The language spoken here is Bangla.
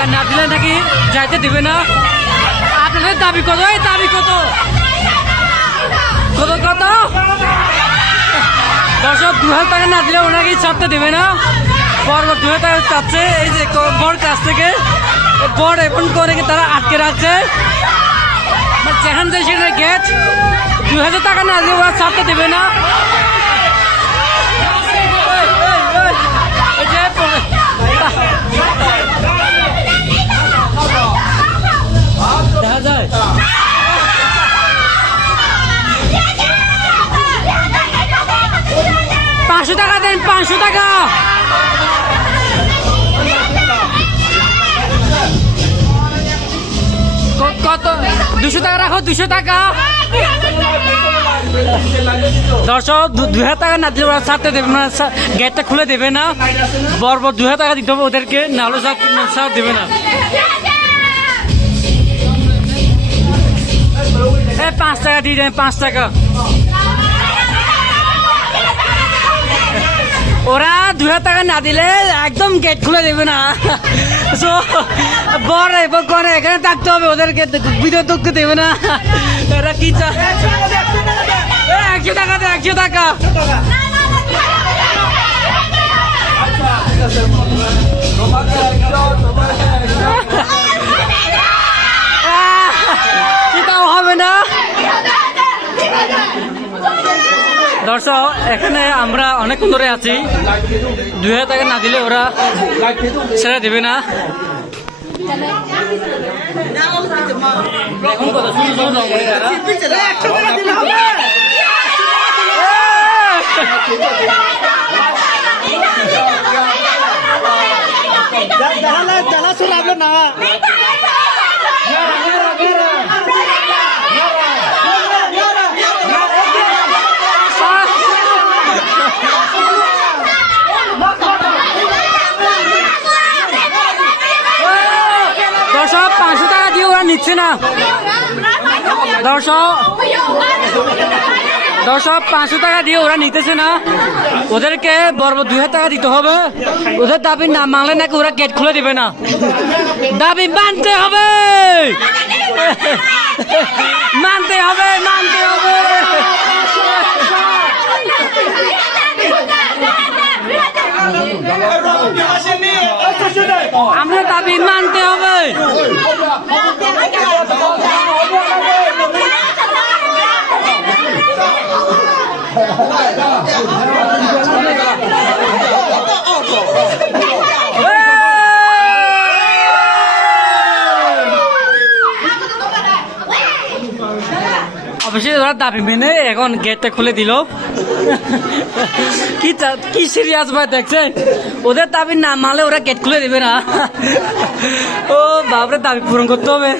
টাকা না দিলে নাকি যাইতে দিবে না। আপনাদের দাবি কত? এই দাবি কত কত কত? দর্শক 2000 টাকা না দিলে ওনাকে ছাড়তে দেবে না। বড় 2000 টাকা চাচ্ছে এই যে বড় কাছ থেকে। বড় এখন করে তারা আটকে রাখছে, যেখান থেকে সেখানে গেট। 2000 টাকা না দিলে ওরা ছাড়তে দেবে না। দেখা যায় 500 টাকা দেন, 500 টাকা। কত? 200 টাকা রাখো, 200 টাকা। দর্শক 2000 টাকা না দিলে ওরা ছাড়তে দেবে না, গেটটা খুলে দেবে না। বরবর 2000 টাকা দিতে হবে ওদেরকে, নাহলে ছাড় দেবে না। 5 টাকা দিয়ে দেন, 5 টাকা। ওরা 2000 টাকা না দিলে একদম গেট খুলে দেবে না। বড় এবার করে এখানে থাকতে হবে, ওদেরকে ভিতরে ঢুকতে দেবে না। এরা কি চায়? 100 টাকা দে, 100 টাকা। সেটাও হবে না। দর্শক এখানে আমরা অনেকক্ষণ ধরে আছি, 2000 টাকা না দিলে ওরা ছেড়ে দেবে না। দর্শক 500 টাকা দিয়ে ওরা নিচ্ছে না। দর্শক 500 টাকা দিয়ে ওরা নিতেছে না, ওদেরকে বরবর 2000 টাকা দিতে হবে। ওদের দাবি না মানলে নাকি ওরা গেট খুলে দিবে না। দাবি মানতে হবে, মানতে হবে, মানতে হবে। আমরা দাবি মানতে হবে। অবশ্যই ওরা দাবি মেনে এখন গেটটা খুলে দিল। কি সিরিয়াস ভাই দেখছেন? ওদের দাবি না মানলে ওরা গেট খুলে দেবে না। ও বাপরে, দাবি পূরণ করতে হবে।